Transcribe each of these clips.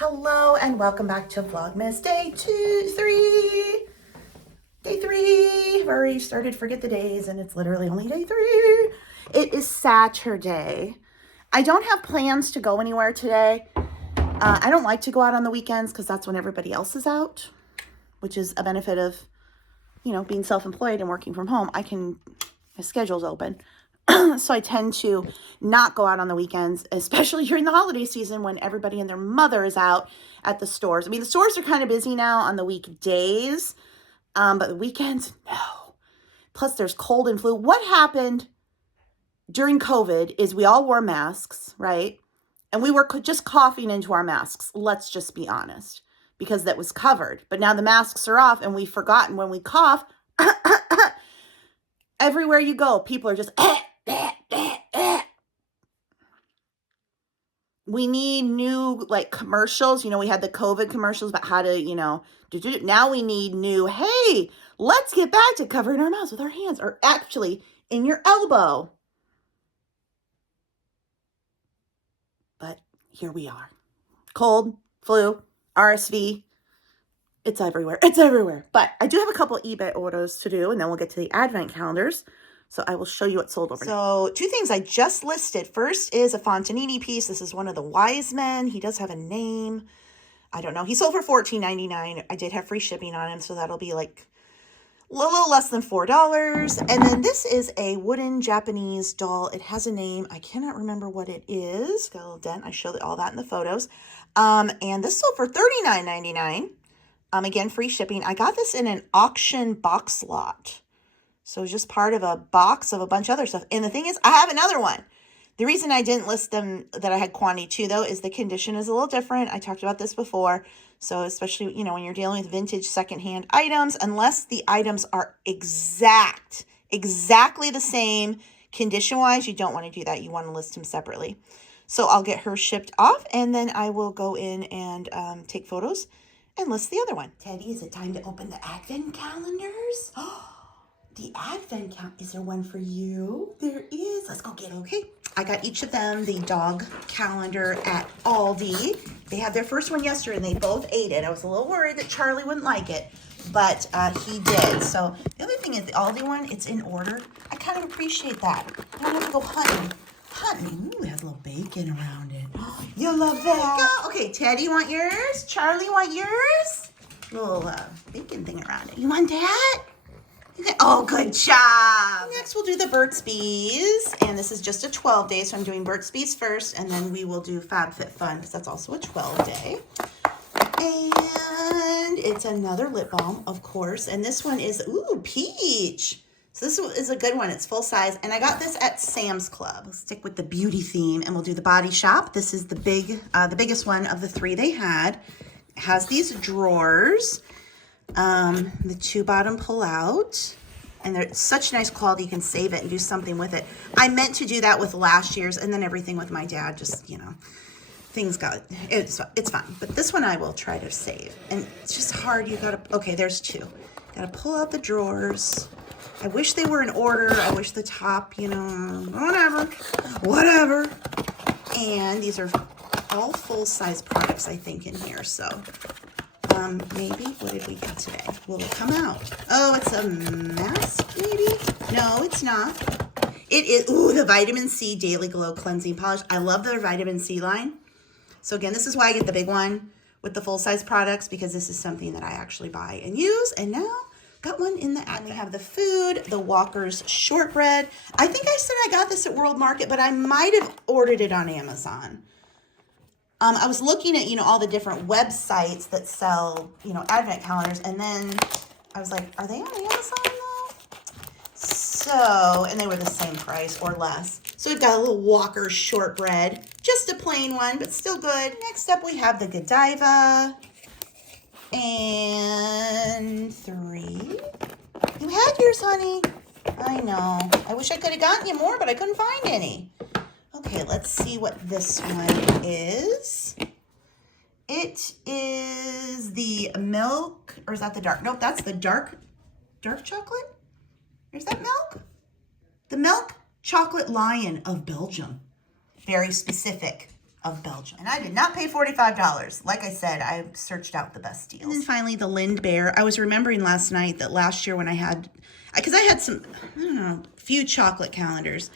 Hello and welcome back to Vlogmas Day 3. Day 3. I've already started to forget the days and it's literally only day 3. It is Saturday. I don't have plans to go anywhere today. I don't like to go out on the weekends because that's when everybody else is out, which is a benefit of, being self-employed and working from home. My schedule's open. So I tend to not go out on the weekends, especially during the holiday season when everybody and their mother is out at the stores. I mean, the stores are kind of busy now on the weekdays, but the weekends, no. Plus, there's cold and flu. What happened during COVID is we all wore masks, right? And we were just coughing into our masks. Let's just be honest, because that was covered. But now the masks are off and we've forgotten when we cough. Everywhere you go, people are just... We need new commercials. We had the COVID commercials about how to, now we need new, hey, let's get back to covering our mouths with our hands, or actually in your elbow. But here we are. Cold, flu, RSV. It's everywhere. It's everywhere. But I do have a couple eBay orders to do, and then we'll get to the advent calendars. So I will show you what sold over. So 2 things I just listed. First is a Fontanini piece. This is one of the wise men. He does have a name. I don't know. He sold for $14.99. I did have free shipping on him, so that'll be like a little less than $4. And then this is a wooden Japanese doll. It has a name. I cannot remember what it is. Got a little dent. I showed all that in the photos. And this sold for $39.99. Again, free shipping. I got this in an auction box lot. So it's just part of a box of a bunch of other stuff. And the thing is, I have another one. The reason I didn't list them that I had quantity too, though, is the condition is a little different. I talked about this before. So especially, when you're dealing with vintage secondhand items, unless the items are exactly the same condition-wise, you don't want to do that. You want to list them separately. So I'll get her shipped off, and then I will go in and take photos and list the other one. Teddy, is it time to open the advent calendars? The advent calendar. Is there one for you? There is. Let's go get it. Okay. I got each of them the dog calendar at Aldi. They had their first one yesterday and they both ate it. I was a little worried that Charlie wouldn't like it, but he did. So the other thing is the Aldi one, it's in order. I kind of appreciate that. I don't have to go hunting. Ooh, it has a little bacon around it. You love that. Okay, Teddy, you want yours? Charlie, want yours? Little bacon thing around it. You want that? Okay. Oh, good job. Next, we'll do the Burt's Bees. And this is just a 12-day, so I'm doing Burt's Bees first, and then we will do FabFitFun, because that's also a 12-day. And it's another lip balm, of course. And this one is, peach. So this is a good one. It's full size. And I got this at Sam's Club. We'll stick with the beauty theme, and we'll do the Body Shop. This is the biggest one of the 3 they had. It has these drawers. The 2 bottom pull out, and they're such nice quality. You can save it and do something with it. I meant to do that with last year's, and then everything with my dad, just, things it's fine. But this one I will try to save, and it's just hard. Okay, there's 2. Gotta pull out the drawers. I wish they were in order. I wish the top, whatever. And these are all full-size products, I think, in here, so... maybe, what did we get today? Will it come out? Oh, it's a mask, maybe? No, it's not. It is, the Vitamin C Daily Glow Cleansing Polish. I love their Vitamin C line. So again, this is why I get the big one with the full-size products, because this is something that I actually buy and use, and now got one in the ad. We have the food, the Walker's shortbread. I think I said I got this at World Market, but I might have ordered it on Amazon. I was looking at, all the different websites that sell, advent calendars, and then I was like, are they on Amazon though? So, and they were the same price or less. So we've got a little Walker's shortbread, just a plain one, but still good. Next up, we have the Godiva, and 3. You had yours, honey. I know. I wish I could have gotten you more, but I couldn't find any. Okay, let's see what this one is. It is the milk, or is that the dark? Nope, that's the dark chocolate. Is that milk? The milk chocolate lion of Belgium. Very specific. of Belgium. And I did not pay $45. Like I said, I searched out the best deals. And then finally, the Lind Bear. I was remembering last night that last year when I had, because I had some, I don't know, few chocolate calendars.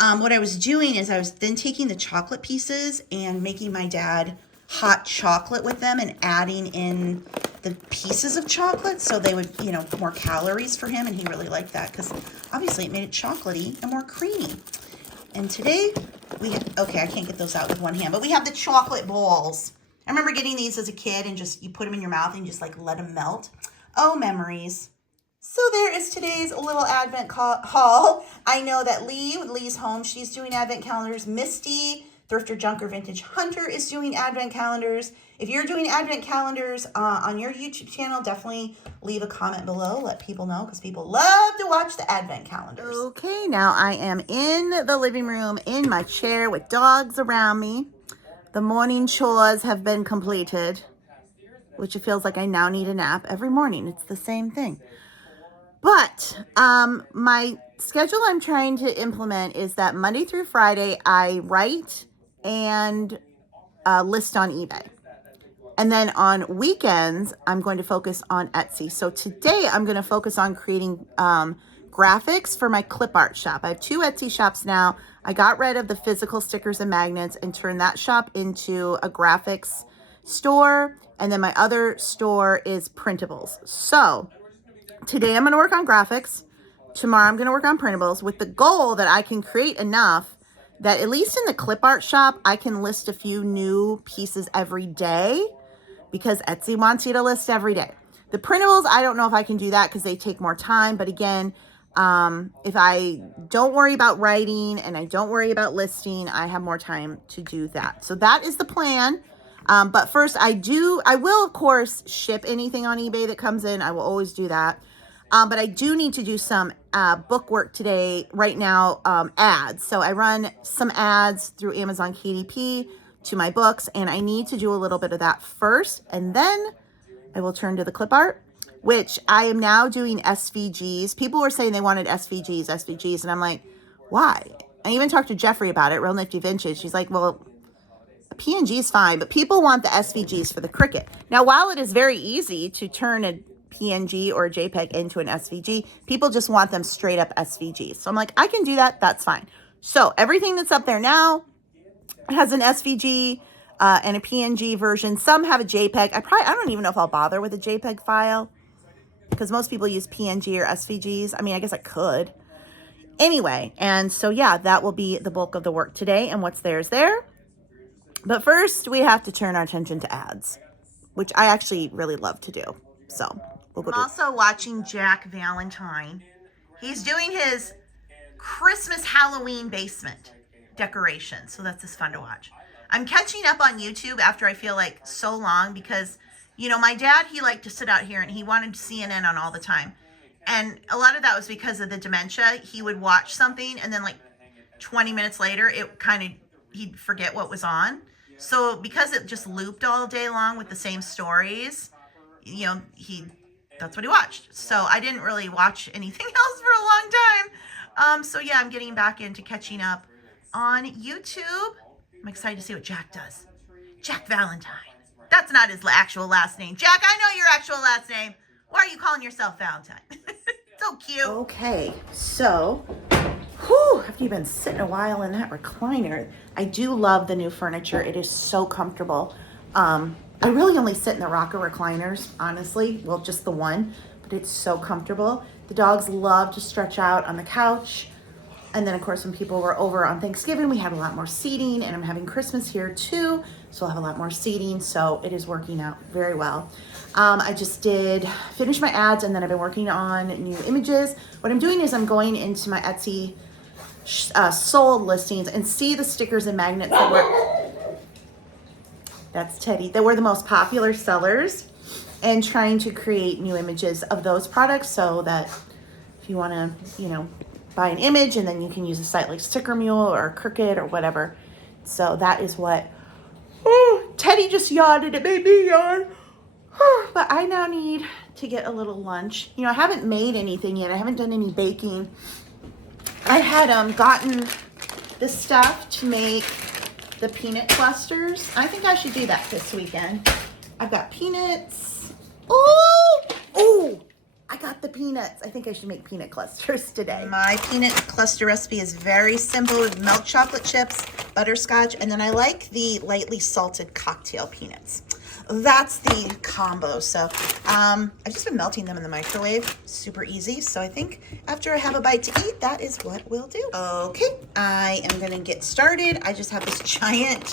What I was doing is I was then taking the chocolate pieces and making my dad hot chocolate with them and adding in the pieces of chocolate so they would, you know, more calories for him. And he really liked that because obviously it made it chocolatey and more creamy. And today we have, okay, I can't get those out with one hand, but we have the chocolate balls. I remember getting these as a kid and just, you put them in your mouth and you just like let them melt. Oh, memories. So there is today's little advent haul. I know that Lee, with Lee's Home, she's doing advent calendars. Misty, Thrifter Junker Vintage Hunter, is doing advent calendars. If you're doing advent calendars on your YouTube channel, definitely leave a comment below. Let people know because people love to watch the advent calendars. Okay, now I am in the living room in my chair with dogs around me. The morning chores have been completed, which it feels like I now need a nap every morning. It's the same thing. But my schedule I'm trying to implement is that Monday through Friday, I write and list on eBay. And then on weekends, I'm going to focus on Etsy. So today I'm going to focus on creating graphics for my clip art shop. I have 2 Etsy shops now. I got rid of the physical stickers and magnets and turned that shop into a graphics store. And then my other store is printables. So today I'm going to work on graphics. Tomorrow I'm going to work on printables with the goal that I can create enough that at least in the clip art shop, I can list a few new pieces every day because Etsy wants you to list every day. The printables, I don't know if I can do that because they take more time. But again, if I don't worry about writing and I don't worry about listing, I have more time to do that. So that is the plan. But first I will of course ship anything on eBay that comes in. I will always do that. But I do need to do some book work today, right now, ads. So I run some ads through Amazon KDP to my books, and I need to do a little bit of that first, and then I will turn to the clip art, which I am now doing SVGs. People were saying they wanted SVGs, and I'm like, why? I even talked to Jeffrey about it, Real Nifty Vintage. She's like, well, a PNG is fine, but people want the SVGs for the Cricut. Now, while it is very easy to turn a PNG or a JPEG into an SVG, people just want them straight up SVGs. So I'm like, I can do that. That's fine. So everything that's up there now has an SVG and a PNG version. Some have a JPEG. I don't even know if I'll bother with a JPEG file because most people use PNG or SVGs. I mean, I guess I could. Anyway, and so yeah, that will be the bulk of the work today, and what's there is there. But first, we have to turn our attention to ads, which I actually really love to do. So we'll go. I'm also watching Jack Valentine. He's doing his Christmas Halloween basement decoration, so that's just fun to watch. I'm catching up on YouTube after I feel like so long because, you know, my dad, he liked to sit out here and he wanted CNN on all the time. And a lot of that was because of the dementia. He would watch something and then like 20 minutes later, he'd forget what was on. So because it just looped all day long with the same stories, you know, that's what he watched. So I didn't really watch anything else for a long time. So yeah, I'm getting back into catching up on YouTube. I'm excited to see what Jack does. Jack Valentine. That's not his actual last name. Jack, I know your actual last name. Why are you calling yourself Valentine? So cute. Okay, so after you've been sitting a while in that recliner, I do love the new furniture. It is so comfortable. I really only sit in the rocker recliners, honestly. Well, just the one, but it's so comfortable. The dogs love to stretch out on the couch. And then, of course, when people were over on Thanksgiving, we had a lot more seating, and I'm having Christmas here too, so I'll have a lot more seating, so it is working out very well. I just did finish my ads, and then I've been working on new images. What I'm doing is I'm going into my Etsy sold listings and see the stickers and magnets that were, that's Teddy, that were the most popular sellers, and trying to create new images of those products so that if you want to, you know, buy an image and then you can use a site like Sticker Mule or Cricut or whatever. So that is what, Teddy just yawned and it made me yawn. But I now need to get a little lunch. You know, I haven't made anything yet. I haven't done any baking. I had gotten the stuff to make the peanut clusters. I think I should do that this weekend. I've got peanuts. Oh, I got the peanuts. I think I should make peanut clusters today. My peanut cluster recipe is very simple with milk chocolate chips, butterscotch, and then I like the lightly salted cocktail peanuts. That's the combo. So I've just been melting them in the microwave. Super easy. So I think after I have a bite to eat, that is what we'll do. Okay, I am gonna get started. I just have this giant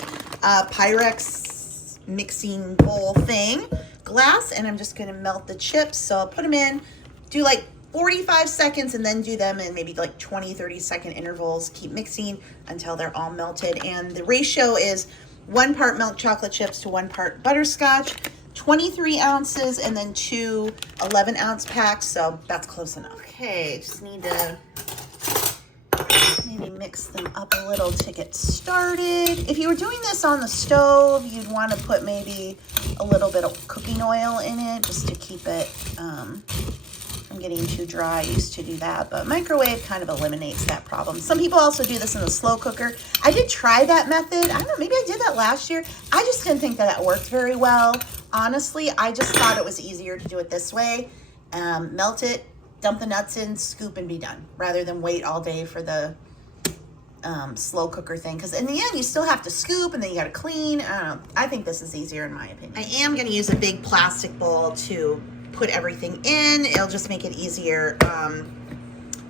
Pyrex mixing bowl thing, glass, and I'm just gonna melt the chips. So I'll put them in, do like 45 seconds, and then do them in maybe like 20-30 second intervals. Keep mixing until they're all melted. And the ratio is 1 part milk chocolate chips to 1 part butterscotch, 23 ounces, and then 2 11-ounce packs, so that's close enough. Okay, just need to maybe mix them up a little to get started. If you were doing this on the stove, you'd want to put maybe a little bit of cooking oil in it just to keep it from getting too dry. I used to do that, but microwave kind of eliminates that problem. Some people also do this in the slow cooker. I did try that method. I don't know, maybe I did that last year. I just didn't think that worked very well. Honestly, I just thought it was easier to do it this way. Melt it, dump the nuts in, scoop, and be done, rather than wait all day for the slow cooker thing, because in the end you still have to scoop and then you got to clean. I think this is easier in my opinion. I am going to use a big plastic bowl to put everything in. It'll just make it easier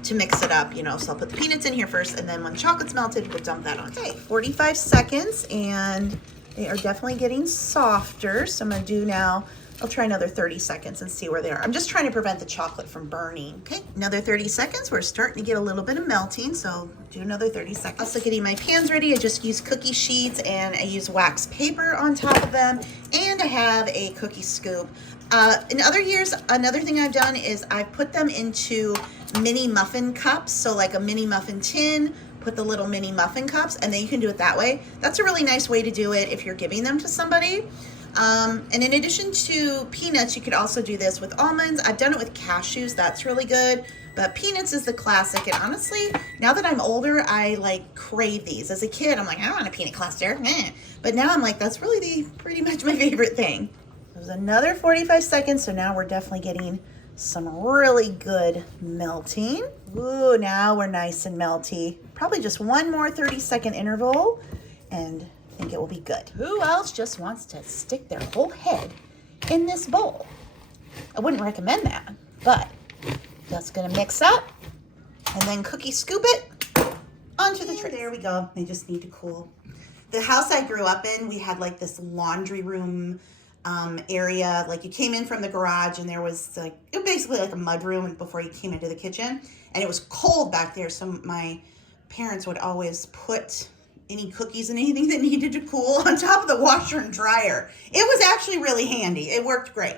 to mix it up, you know. So I'll put the peanuts in here first, and then when the chocolate's melted, we'll dump that on. Okay, 45 seconds, and they are definitely getting softer. So I'm gonna do now, I'll try another 30 seconds and see where they are. I'm just trying to prevent the chocolate from burning. Okay, another 30 seconds. We're starting to get a little bit of melting, so do another 30 seconds. Also getting my pans ready. I just use cookie sheets, and I use wax paper on top of them, and I have a cookie scoop. In other years, another thing I've done is I've put them into mini muffin cups. So like a mini muffin tin, put the little mini muffin cups, and then you can do it that way. That's a really nice way to do it if you're giving them to somebody. And in addition to peanuts, you could also do this with almonds. I've done it with cashews. That's really good. But peanuts is the classic. And honestly, now that I'm older, I like crave these. As a kid, I'm like, I want a peanut cluster. But now I'm like, that's really pretty much my favorite thing. There's another 45 seconds. So now we're definitely getting some really good melting. Ooh, now we're nice and melty. Probably just one more 30-second interval, and I think it will be good. Who else just wants to stick their whole head in this bowl? I wouldn't recommend that, but just gonna mix up and then cookie scoop it onto the tray. There we go. They just need to cool. The house I grew up in, we had like this laundry room area. Like you came in from the garage and there was like, it was basically like a mud room before you came into the kitchen, and it was cold back there. So my parents would always put any cookies and anything that needed to cool on top of the washer and dryer. It was actually really handy. It worked great.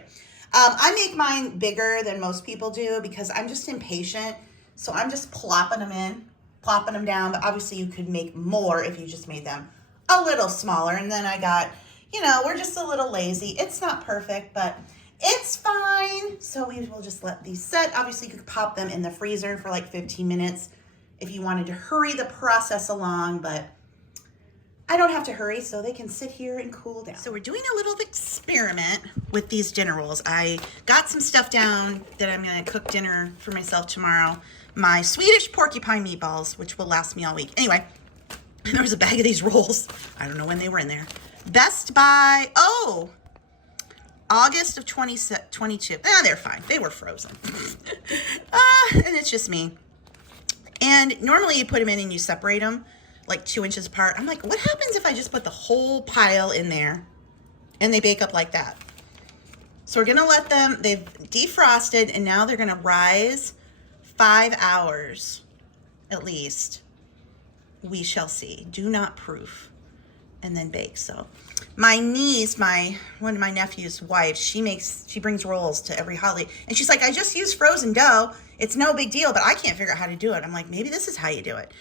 I make mine bigger than most people do because I'm just impatient. So I'm just plopping them in, plopping them down. But obviously you could make more if you just made them a little smaller. And then I got, you know, we're just a little lazy. It's not perfect, but it's fine. So we will just let these set. Obviously you could pop them in the freezer for like 15 minutes if you wanted to hurry the process along, but I don't have to hurry, so they can sit here and cool down. So we're doing a little experiment with these dinner rolls. I got some stuff down that I'm gonna cook dinner for myself tomorrow. My Swedish porcupine meatballs, which will last me all week. Anyway, there was a bag of these rolls. I don't know when they were in there. Best by, August of 2022. They're fine. They were frozen. And it's just me. And normally you put them in and you separate them like 2 inches apart. I'm like, what happens if I just put the whole pile in there and they bake up like that? So we're gonna let them, they've defrosted, and now they're gonna rise 5 hours at least. We shall see. Do not proof. And then bake. So my niece, one of my nephew's wife, she brings rolls to every holiday, and she's like, I just use frozen dough. It's no big deal, but I can't figure out how to do it. I'm like, maybe this is how you do it.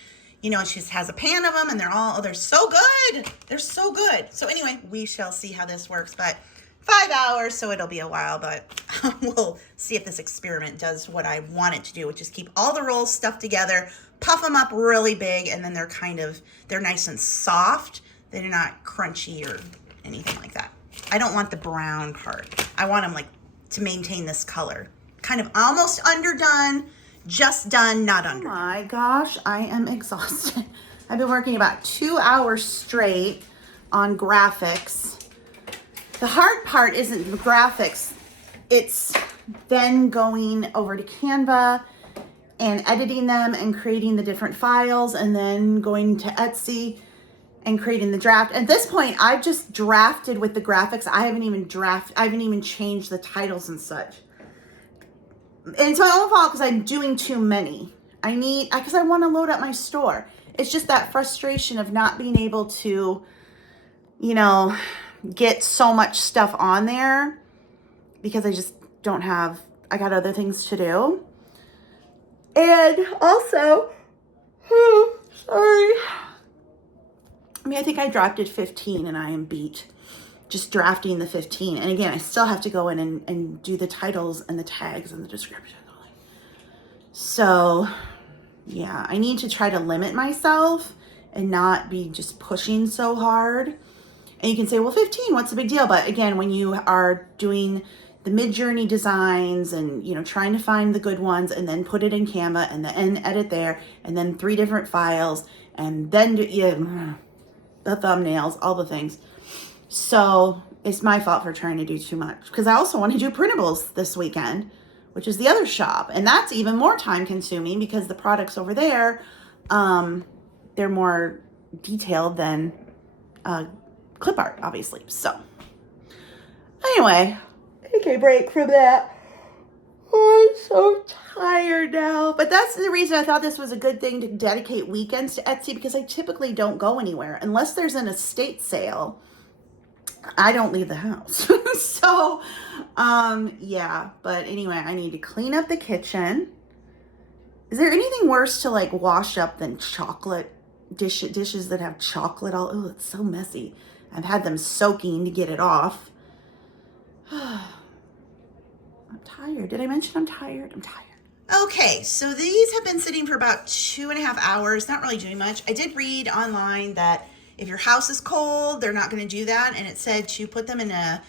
You know, she has a pan of them, and they're so good. They're so good. So anyway, we shall see how this works, but 5 hours, so it'll be a while, but we'll see if this experiment does what I want it to do, which is keep all the rolls stuffed together, puff them up really big, and then they're nice and soft. They're not crunchy or anything like that. I don't want the brown part. I want them like to maintain this color. Kind of almost underdone, just done, not underdone. Oh my gosh, I am exhausted. I've been working about 2 hours straight on graphics. The hard part isn't the graphics. It's then going over to Canva and editing them and creating the different files and then going to Etsy and creating the draft. At this point, I've just drafted with the graphics. I haven't even changed the titles and such. And it's my own fault because I'm doing too many. Because I want to load up my store. It's just that frustration of not being able to, get so much stuff on there because I just don't have, I got other things to do. And also, sorry. I think I drafted 15 and I am beat just drafting the 15. And again, I still have to go in and do the titles and the tags and the description. So yeah, I need to try to limit myself and not be just pushing so hard. And you can say, well, 15, what's the big deal? But again, when you are doing the mid-journey designs and, trying to find the good ones and then put it in Canva and then edit there and then 3 different files and then do the thumbnails, all the things. So it's my fault for trying to do too much because I also want to do printables this weekend, which is the other shop. And that's even more time consuming because the products over there, they're more detailed than clip art, obviously. So anyway, take a break from that. Oh, I'm so tired now. But that's the reason I thought this was a good thing to dedicate weekends to Etsy, because I typically don't go anywhere. Unless there's an estate sale, I don't leave the house. So, yeah. But anyway, I need to clean up the kitchen. Is there anything worse to like wash up than chocolate dishes that have chocolate all? Oh, it's so messy. I've had them soaking to get it off. I'm tired. Did I mention I'm tired? I'm tired. Okay, so these have been sitting for about 2.5 hours, not really doing much. I did read online that if your house is cold, they're not going to do that. And it said to put them in a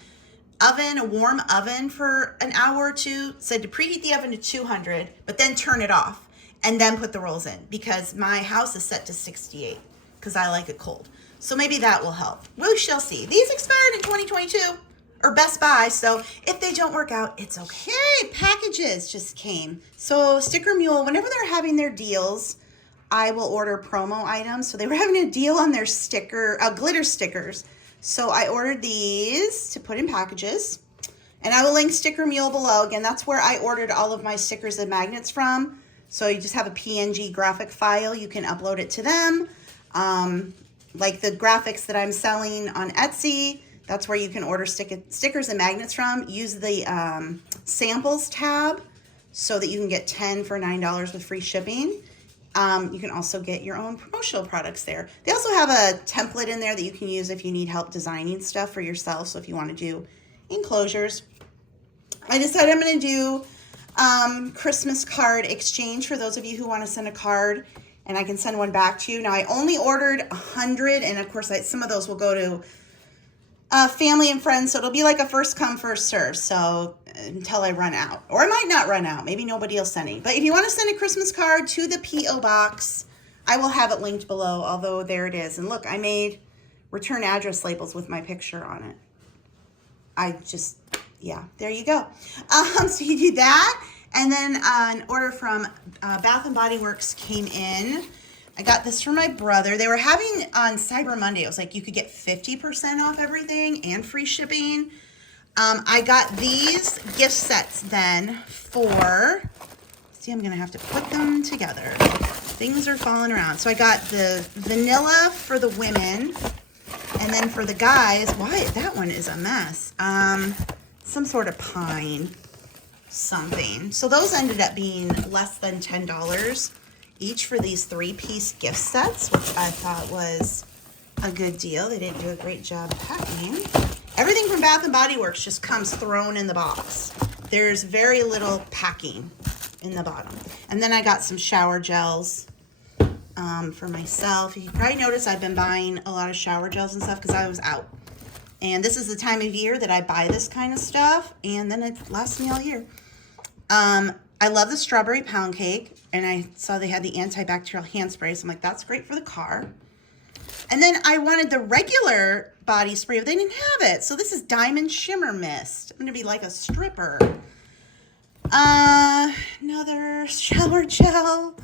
warm oven for an hour or two. It said to preheat the oven to 200, but then turn it off and then put the rolls in, because my house is set to 68 because I like it cold. So maybe that will help. We shall see. These expired in 2022 or Best Buy. So if they don't work out, it's okay. Packages just came. So Sticker Mule, whenever they're having their deals, I will order promo items. So they were having a deal on their glitter stickers. So I ordered these to put in packages. And I will link Sticker Mule below. Again, that's where I ordered all of my stickers and magnets from. So you just have a PNG graphic file. You can upload it to them. Like the graphics that I'm selling on Etsy, that's where you can order stickers and magnets from. Use the samples tab so that you can get 10 for $9 with free shipping. You can also get your own promotional products there. They also have a template in there that you can use if you need help designing stuff for yourself. So if you want to do enclosures. I decided I'm going to do Christmas card exchange for those of you who want to send a card, and I can send one back to you. Now, I only ordered 100, and of course, some of those will go to family and friends, so it'll be like a first come, first serve, so until I run out. Or I might not run out. Maybe nobody else sending. But if you want to send a Christmas card to the P.O. Box, I will have it linked below, although there it is. And look, I made return address labels with my picture on it. Yeah, there you go. So you do that. And then an order from Bath & Body Works came in. I got this from my brother. They were having on Cyber Monday, it was like you could get 50% off everything and free shipping. I got these gift sets then for, see, I'm going to have to put them together. Things are falling around. So I got the vanilla for the women. And then for the guys, why, that one is a mess. Some sort of pine something. So those ended up being less than $10 each for these 3-piece gift sets, which I thought was a good deal. They didn't do a great job packing. Everything from Bath & Body Works just comes thrown in the box. There's very little packing in the bottom. And then I got some shower gels. for myself. You probably noticed I've been buying a lot of shower gels and stuff because I was out. And this is the time of year that I buy this kind of stuff, and then it lasts me all year. I love the strawberry pound cake, and I saw they had the antibacterial hand spray, so I'm like, that's great for the car. And then I wanted the regular body spray, but they didn't have it. So this is Diamond Shimmer Mist. I'm going to be like a stripper. Another shower gel.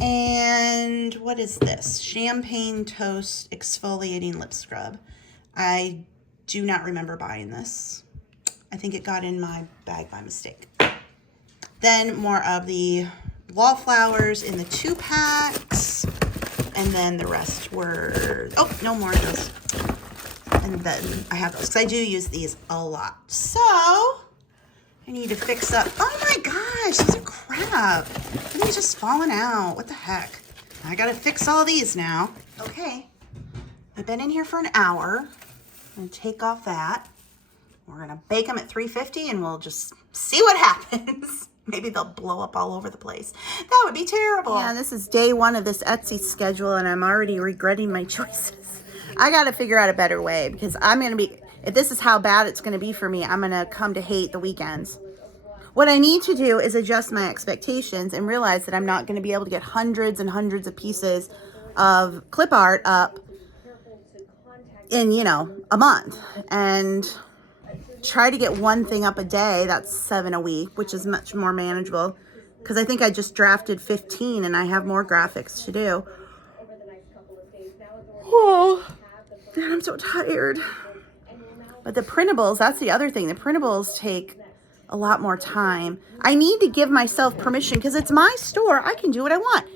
And what is this? Champagne Toast Exfoliating Lip Scrub. I do not remember buying this. I think it got in my bag by mistake. Then more of the Wallflowers in the 2-packs. And then the rest were, oh, no more of those. And then I have those because I do use these a lot. So I need to fix up. Oh my gosh, these are crap. Everything's just falling out. What the heck? I gotta fix all these now. Okay, I've been in here for an hour. I'm gonna take off that. We're gonna bake them at 350 and we'll just see what happens. Maybe they'll blow up all over the place. That would be terrible. Yeah, this is day 1 of this Etsy schedule, and I'm already regretting my choices. I got to figure out a better way, because I'm going to be, if this is how bad it's going to be for me, I'm going to come to hate the weekends. What I need to do is adjust my expectations and realize that I'm not going to be able to get hundreds and hundreds of pieces of clip art up in, you know, a month. And try to get one thing up a day. That's 7 a week, which is much more manageable because I think I just drafted 15 and I have more graphics to do. Oh, man, I'm so tired. But the printables, that's the other thing. The printables take a lot more time. I need to give myself permission because it's my store. I can do what I want.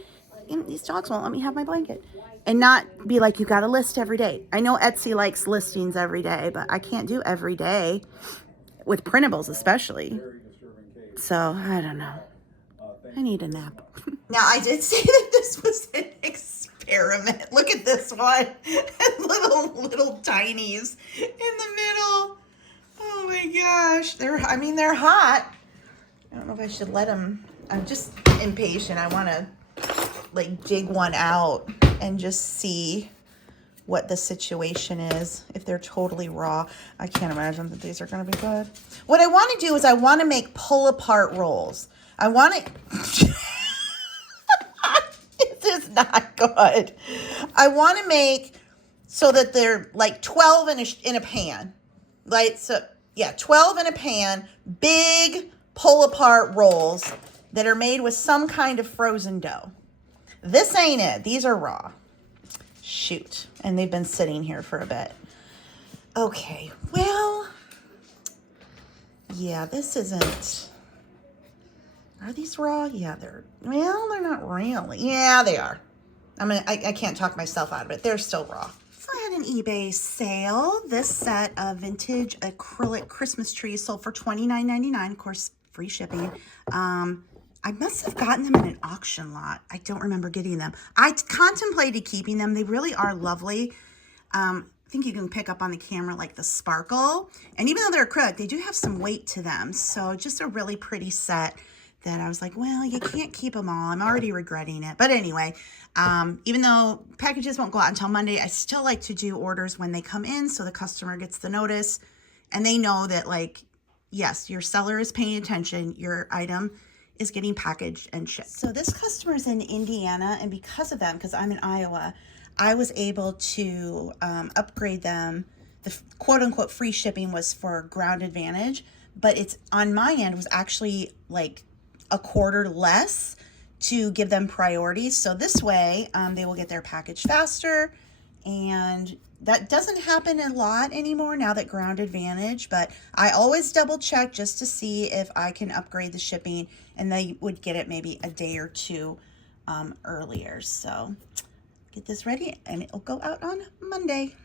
And these dogs won't let me have my blanket. And not be like, you got to list every day. I know Etsy likes listings every day, but I can't do every day with printables especially. So, I don't know. I need a nap. Now, I did say that this was an experiment. Look at this one. little tinies in the middle. Oh my gosh. They're hot. I don't know if I should let them. I'm just impatient. I want to like dig one out and just see what the situation is. If they're totally raw, I can't imagine that these are going to be good. What I want to do is I want to make pull apart rolls. I want to, this is not good. I want to make so that they're like 12 in a pan. Like, so yeah, 12 in a pan, big pull apart rolls that are made with some kind of frozen dough. This ain't it. These are raw. Shoot. And they've been sitting here for a bit. Okay. Well, yeah, this isn't. Are these raw? Yeah, they're not really. Yeah, they are. I can't talk myself out of it. They're still raw. So I had an eBay sale. This set of vintage acrylic Christmas trees sold for $29.99. Of course, free shipping. I must have gotten them in an auction lot. I don't remember getting them. I contemplated keeping them. They really are lovely. I think you can pick up on the camera like the sparkle. And even though they're acrylic, they do have some weight to them. So just a really pretty set that I was like, well, you can't keep them all. I'm already regretting it. But anyway, even though packages won't go out until Monday, I still like to do orders when they come in so the customer gets the notice. And they know that, like, yes, your seller is paying attention. Your item is getting packaged and shipped. So this customer is in Indiana, and because of them, because I'm in Iowa, I was able to upgrade them. The quote-unquote free shipping was for Ground Advantage, but it's on my end was actually like a quarter less to give them priority. So this way they will get their package faster, and that doesn't happen a lot anymore now that Ground Advantage, but I always double check just to see if I can upgrade the shipping, and they would get it maybe a day or two earlier. So get this ready and it'll go out on Monday.